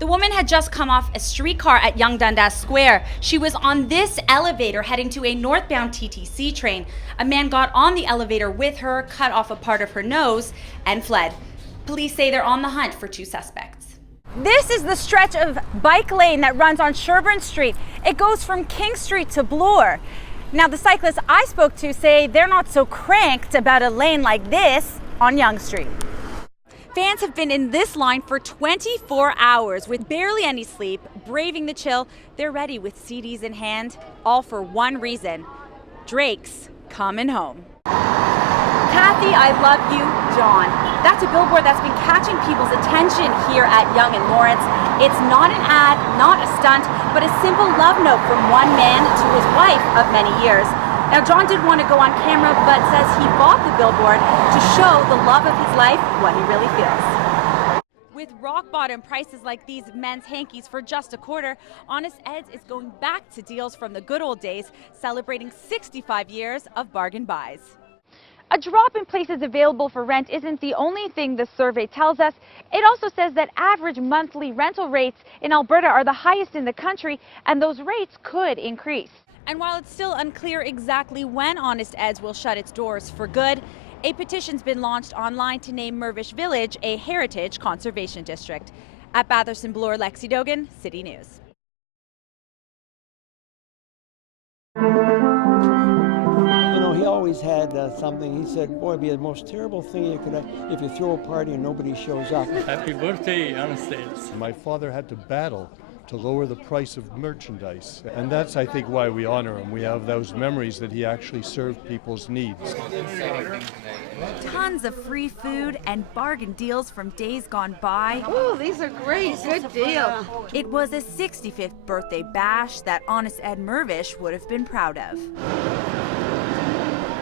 The woman had just come off a streetcar at Yonge Dundas Square. She was on this elevator heading to a northbound TTC train. A man got on the elevator with her, cut off a part of her nose, and fled. Police say they're on the hunt for 2 suspects. This is the stretch of bike lane that runs on Sherbourne Street. It goes from King Street to Bloor. Now, the cyclists I spoke to say they're not so cranked about a lane like this on Yonge Street. Fans have been in this line for 24 hours with barely any sleep, braving the chill. They're ready with CDs in hand, all for one reason: Drake's coming home. Kathy, I love you, John. That's a billboard that's been catching people's attention here at Yonge and Lawrence. It's not an ad, not a stunt, but a simple love note from one man to his wife of many years. Now, John didn't want to go on camera, but says he bought the billboard to show the love of his life, what he really feels. With rock-bottom prices like these men's hankies for just a quarter, Honest Ed's is going back to deals from the good old days, celebrating 65 years of bargain buys. A drop in places available for rent isn't the only thing the survey tells us. It also says that average monthly rental rates in Alberta are the highest in the country, and those rates could increase. And while it's still unclear exactly when Honest Ed's will shut its doors for good, a petition's been launched online to name Mirvish Village a heritage conservation district. At Bathurst and Bloor, Lexi Dogan, City News. You know, he always had something. He said, boy, it'd be the most terrible thing you could have if you throw a party and nobody shows up. Happy birthday, Honest Ed's. My father had to battle to lower the price of merchandise. And that's, I think, why we honor him. We have those memories that he actually served people's needs. Tons of free food and bargain deals from days gone by. Oh, these are great. Good deal. It was a 65th birthday bash that Honest Ed Mirvish would have been proud of.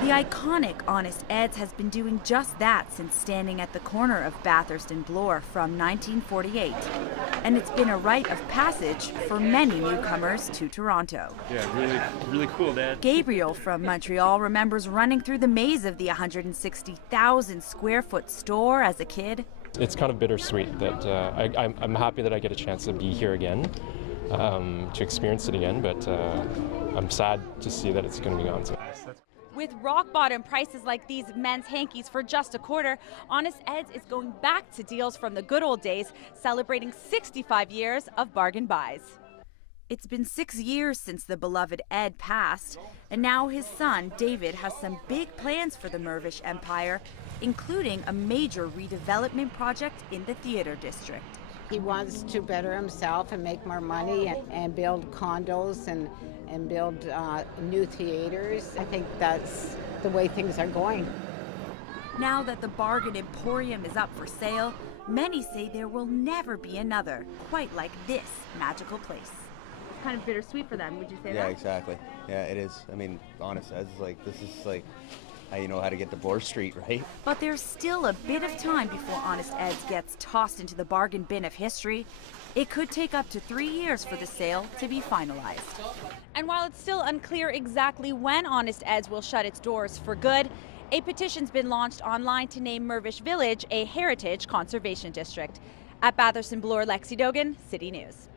The iconic Honest Ed's has been doing just that since standing at the corner of Bathurst and Bloor from 1948. And it's been a rite of passage for many newcomers to Toronto. Yeah, really cool, Dad. Gabriel from Montreal remembers running through the maze of the 160,000 square foot store as a kid. It's kind of bittersweet that I'm happy that I get a chance to be here again, to experience it again, but I'm sad to see that it's going to be gone. So. With rock-bottom prices like these men's hankies for just a quarter, Honest Ed's is going back to deals from the good old days, celebrating 65 years of bargain buys. It's been 6 years since the beloved Ed passed, and now his son, David, has some big plans for the Mirvish empire, including a major redevelopment project in the theater district. He wants to better himself and make more money and build condos and build new theaters. I think that's the way things are going. Now that the Bargain Emporium is up for sale, many say there will never be another quite like this magical place. It's kind of bittersweet for them, would you say that? Yeah, exactly. Yeah, it is. I mean, Honest Ed's this is like how you know how to get to Bloor Street, right? But there's still a bit of time before Honest Ed's gets tossed into the bargain bin of history. It could take up to 3 years for the sale to be finalized. And while it's still unclear exactly when Honest Ed's will shut its doors for good, a petition's been launched online to name Mirvish Village a heritage conservation district. At Bathurst and Bloor, Lexi Dogan, City News.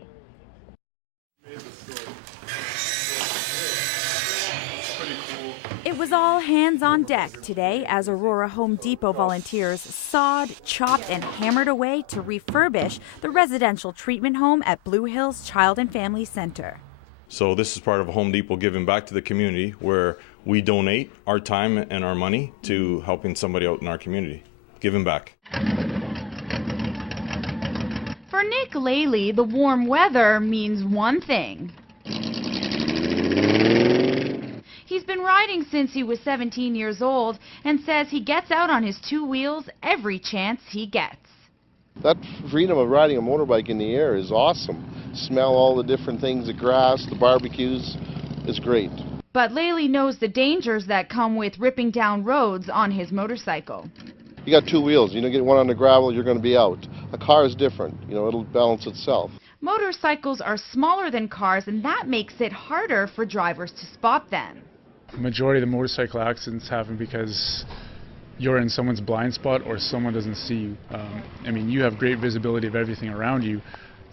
It was all hands on deck today as Aurora Home Depot volunteers sawed, chopped, and hammered away to refurbish the residential treatment home at Blue Hills Child and Family Center. So this is part of Home Depot giving back to the community, where we donate our time and our money to helping somebody out in our community. Giving back. For Nick Laley, the warm weather means one thing. He's been riding since he was 17 years old and says he gets out on his 2 wheels every chance he gets. That freedom of riding a motorbike in the air is awesome. Smell all the different things, the grass, the barbecues, is great. But Laley knows the dangers that come with ripping down roads on his motorcycle. You got 2 wheels, you get one on the gravel, you're going to be out. A car is different, it'll balance itself. Motorcycles are smaller than cars, and that makes it harder for drivers to spot them. The majority of the motorcycle accidents happen because you're in someone's blind spot or someone doesn't see you. You have great visibility of everything around you.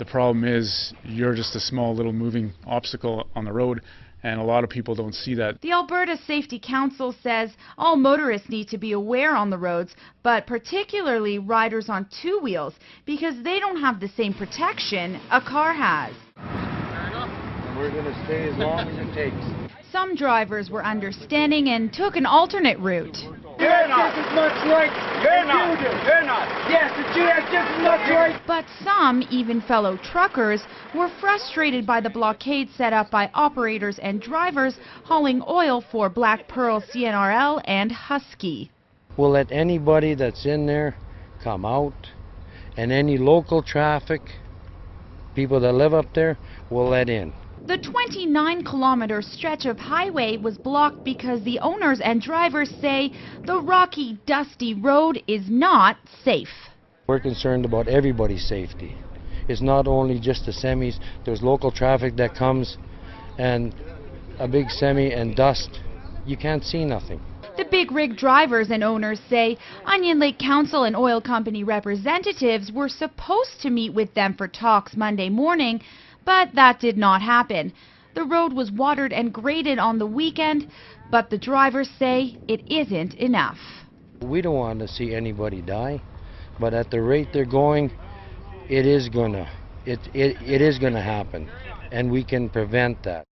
The problem is you're just a small little moving obstacle on the road, and a lot of people don't see that. The Alberta Safety Council says all motorists need to be aware on the roads, but particularly riders on two wheels, because they don't have the same protection a car has. And we're going to stay as long as it takes. Some drivers were understanding and took an alternate route. You're not just as much right. You're not. You're not. Yes, it's you have just as much right. But some, even fellow truckers, were frustrated by the blockade set up by operators and drivers hauling oil for Black Pearl, CNRL, and Husky. We'll let anybody that's in there come out, and any local traffic, people that live up there, we'll let in. The 29-kilometer stretch of highway was blocked because the owners and drivers say the rocky, dusty road is not safe. We're concerned about everybody's safety. It's not only just the semis. There's local traffic that comes, and a big semi and dust, you can't see nothing. The big rig drivers and owners say Onion Lake Council and oil company representatives were supposed to meet with them for talks Monday morning, but that did not happen. The road was watered and graded on the weekend, but the drivers say it isn't enough. We don't want to see anybody die, but at the rate they're going, it is gonna happen, and we can prevent that.